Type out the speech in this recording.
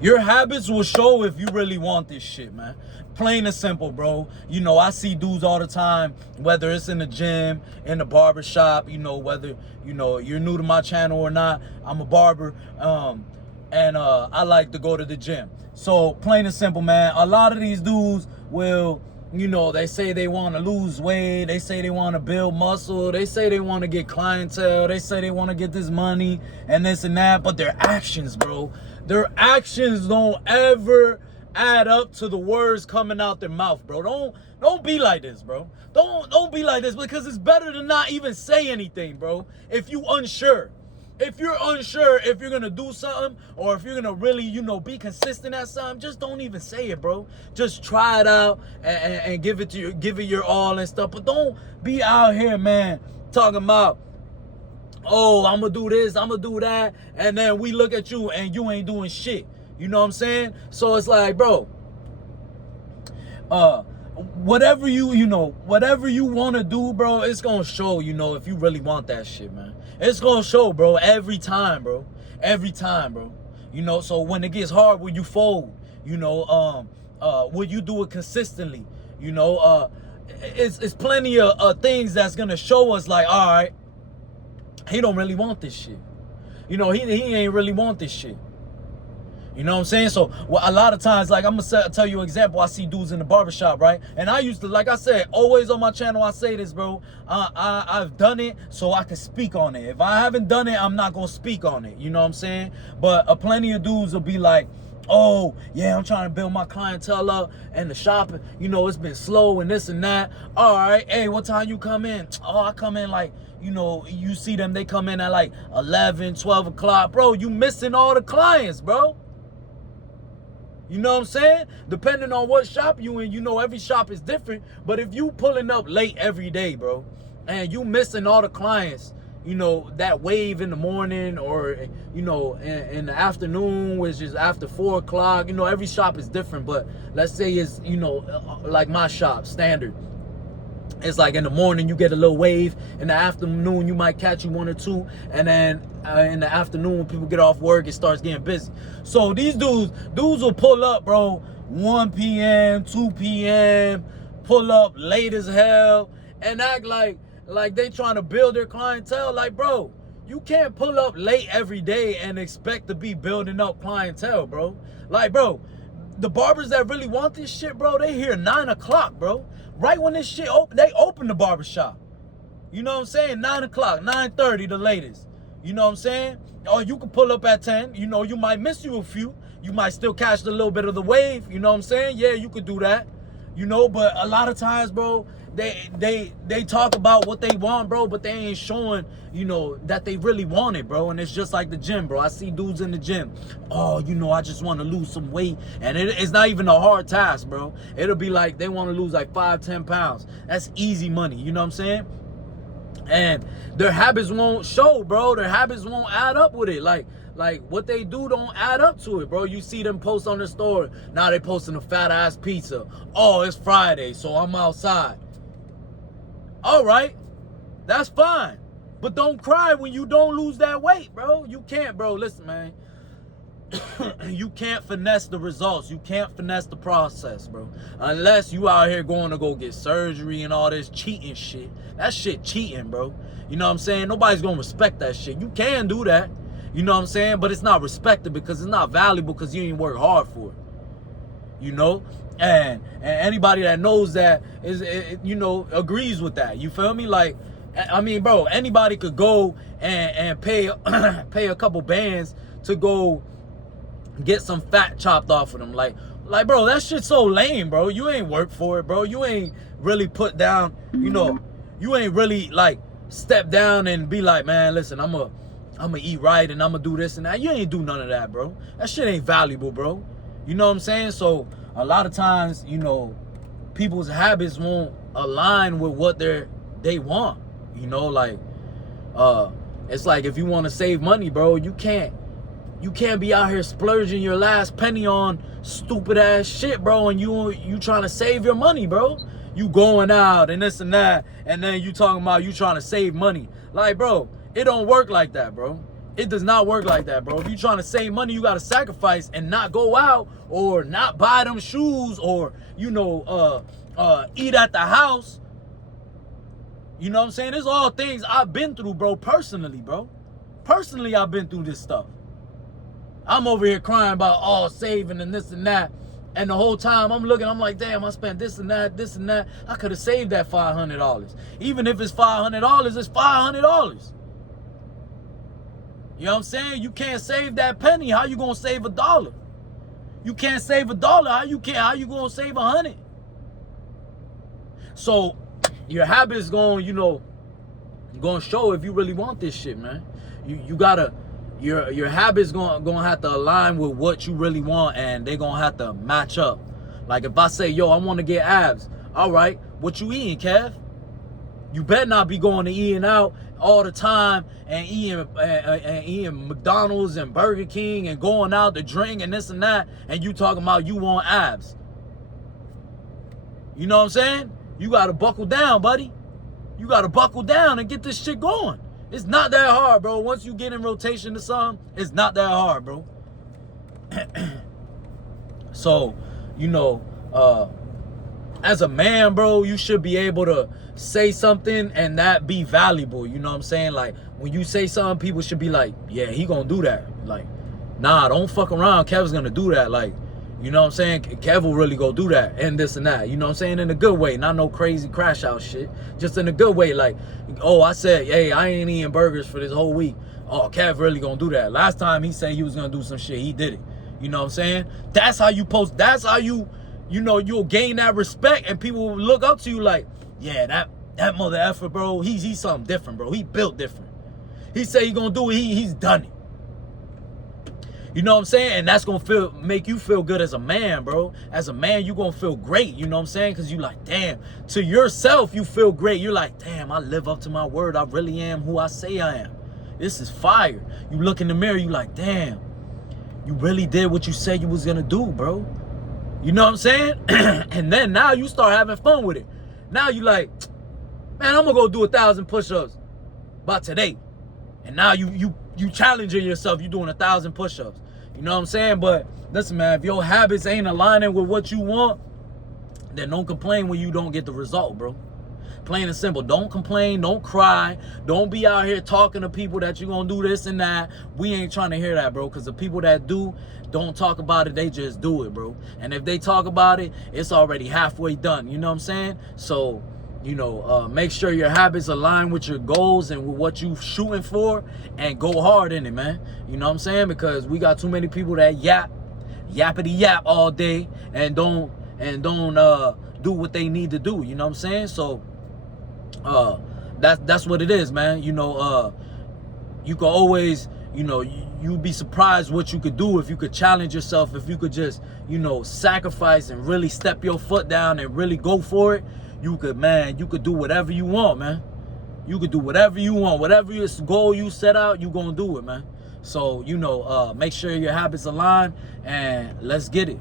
Your habits will show if you really want this shit, man. Plain and simple, bro. You know, I see dudes all the time, whether it's in the gym, in the barber shop, you know, whether, you know, you're new to my channel or not. I'm a barber, and I like to go to the gym. So, plain and simple, man. A lot of these dudes will, you know, they say they want to lose weight. They say they want to build muscle. They say they want to get clientele. They say they want to get this money and this and that. But their actions, bro, their actions don't ever add up to the words coming out their mouth, bro. Don't be like this, bro. Don't be like this, because it's better to not even say anything, bro. If you unsure. If you're unsure if you're gonna do something, or if you're gonna really, you know, be consistent at something, just don't even say it, bro. Just try it out and give it your all and stuff. But don't be out here, man, talking about, oh, I'm gonna do this, I'm gonna do that, and then we look at you and you ain't doing shit. You know what I'm saying? So it's like, bro, whatever you want to do, bro, it's gonna show, you know, if you really want that shit, man. It's gonna show, bro, every time, bro. Every time, bro. You know, so when it gets hard, will you fold? You know, will you do it consistently? You know, it's plenty of things that's gonna show us, like, all right, he don't really want this shit. You know, he ain't really want this shit. You know what I'm saying? So, well, a lot of times, like, I'm gonna tell you an example. I see dudes in the barbershop, right? And I used to, like I said, always on my channel, I say this, bro. I've done it so I can speak on it. If I haven't done it, I'm not gonna speak on it. You know what I'm saying? But plenty of dudes will be like, oh, yeah, I'm trying to build my clientele up, and the shop, you know, it's been slow and this and that. All right, hey, what time you come in? Oh, I come in like, you know, you see them, they come in at like 11, 12 o'clock. Bro, you missing all the clients, bro. You know what I'm saying? Depending on what shop you in, you know, every shop is different. But if you pulling up late every day, bro, and you missing all the clients, you know, that wave in the morning, or, you know, in the afternoon, which is after 4 o'clock, you know, every shop is different. But let's say it's, you know, like my shop, standard. It's like in the morning you get a little wave, in the afternoon you might catch you 1 or 2, and then in the afternoon when people get off work, it starts getting busy. So these dudes will pull up, bro, 1 p.m., 2 p.m., pull up late as hell, and act like they trying to build their clientele. Like, bro, you can't pull up late every day and expect to be building up clientele, bro. Like, bro, the barbers that really want this shit, bro, they here 9 o'clock, bro. Right when this shit they open the barbershop. You know what I'm saying? 9 o'clock, 9:30 the latest. You know what I'm saying? Or you can pull up at 10. You know, you might miss you a few. You might still catch a little bit of the wave. You know what I'm saying? Yeah, you could do that. You know, but a lot of times, bro, they talk about what they want, bro, but they ain't showing, you know, that they really want it, bro. And it's just like the gym, bro. I see dudes in the gym. Oh, you know, I just want to lose some weight. And it's not even a hard task, bro. It'll be like they want to lose like 5-10 pounds. That's easy money. You know what I'm saying? And their habits won't show, bro. Their habits won't add up with it. Like what they do don't add up to it, bro. You see them post on their story. Now they posting a fat ass pizza. Oh, it's Friday, so I'm outside. All right, that's fine. But don't cry when you don't lose that weight, bro. You can't, bro. Listen, man. You can't finesse the results. You can't finesse the process, bro. Unless you out here going to go get surgery and all this cheating shit. That shit cheating, bro. You know what I'm saying? Nobody's going to respect that shit. You can do that. You know what I'm saying? But it's not respected because it's not valuable because you ain't work hard for it. You know? And anybody that knows that you know, agrees with that. You feel me? Like, I mean, bro, anybody could go and pay pay a couple bands to go get some fat chopped off of them. Like, bro, that shit's so lame, bro. You ain't work for it, bro. You ain't really put down, you know, you ain't really like step down and be like, man, listen, I'm gonna eat right and I'm gonna do this and that. You ain't do none of that, bro. That shit ain't valuable, bro. You know what I'm saying? So a lot of times, you know, people's habits won't align with what they want. You know, like, it's like if you want to save money, bro, you can't be out here splurging your last penny on stupid ass shit, bro, and you trying to save your money, bro. You going out and this and that, and then you talking about you trying to save money. Like, bro, it don't work like that, bro. It does not work like that, bro. If you're trying to save money, you got to sacrifice and not go out or not buy them shoes or, you know, eat at the house. You know what I'm saying? It's all things I've been through, bro, personally, bro. Personally, I've been through this stuff. I'm over here crying about all saving and this and that. And the whole time I'm looking, I'm like, damn, I spent this and that, this and that. I could have saved that $500. Even if it's $500, it's $500. You know what I'm saying? You can't save that penny. How you gonna save $1? You can't save $1. How you gonna save 100? So your habits going, you know, gonna show if you really want this shit, man. You gotta, your habits gonna have to align with what you really want, and they gonna have to match up. Like if I say, yo, I want to get abs. All right, what you eating, Kev? You better not be going to eating out all the time and eating McDonald's and Burger King and going out to drink and this and that, and you talking about you want abs. You know what I'm saying? You got to buckle down, buddy. You got to buckle down and get this shit going. It's not that hard, bro. Once you get in rotation to something, it's not that hard, bro. So, you know, as a man, bro, you should be able to say something and that be valuable. You know what I'm saying? Like, when you say something, people should be like, yeah, he gonna do that. Like, nah, don't fuck around. Kev's gonna do that. Like, you know what I'm saying? Kev will really go do that and this and that. You know what I'm saying? In a good way. Not no crazy crash out shit. Just in a good way. Like, oh, I said, hey, I ain't eating burgers for this whole week. Oh, Kev really gonna do that. Last time he said he was gonna do some shit, he did it. You know what I'm saying? That's how you post. That's how you know, you'll gain that respect and people will look up to you like, yeah, that mother effer, bro, he's something different, bro. He built different. He said he gonna do it, he's done it. You know what I'm saying? And that's gonna make you feel good as a man, bro. As a man, you gonna feel great, you know what I'm saying? Because you like, damn, to yourself, you feel great. You're like, damn, I live up to my word. I really am who I say I am. This is fire. You look in the mirror, you like, damn, you really did what you said you was gonna do, bro. You know what I'm saying? And then now you start having fun with it. Now you like, man, I'm gonna go do 1,000 push-ups by today. And now you challenging yourself. You doing 1,000 push-ups. You know what I'm saying? But listen, man, if your habits ain't aligning with what you want, then don't complain when you don't get the result, bro. Plain and simple. Don't complain. Don't cry. Don't be out here talking to people that you're going to do this and that. We ain't trying to hear that, bro. Because the people that don't talk about it. They just do it, bro. And if they talk about it, it's already halfway done. You know what I'm saying? So, you know, make sure your habits align with your goals and with what you shooting for, and go hard in it, man. You know what I'm saying? Because we got too many people that yappity yap all day and don't do what they need to do. You know what I'm saying? So that's what it is, man. You know, you can always, you know, you'd be surprised what you could do if you could challenge yourself, if you could just, you know, sacrifice and really step your foot down and really go for it. You could do whatever you want, man. You could do whatever you want. Whatever your goal you set out, you gonna do it, man. So, you know, make sure your habits align, and let's get it.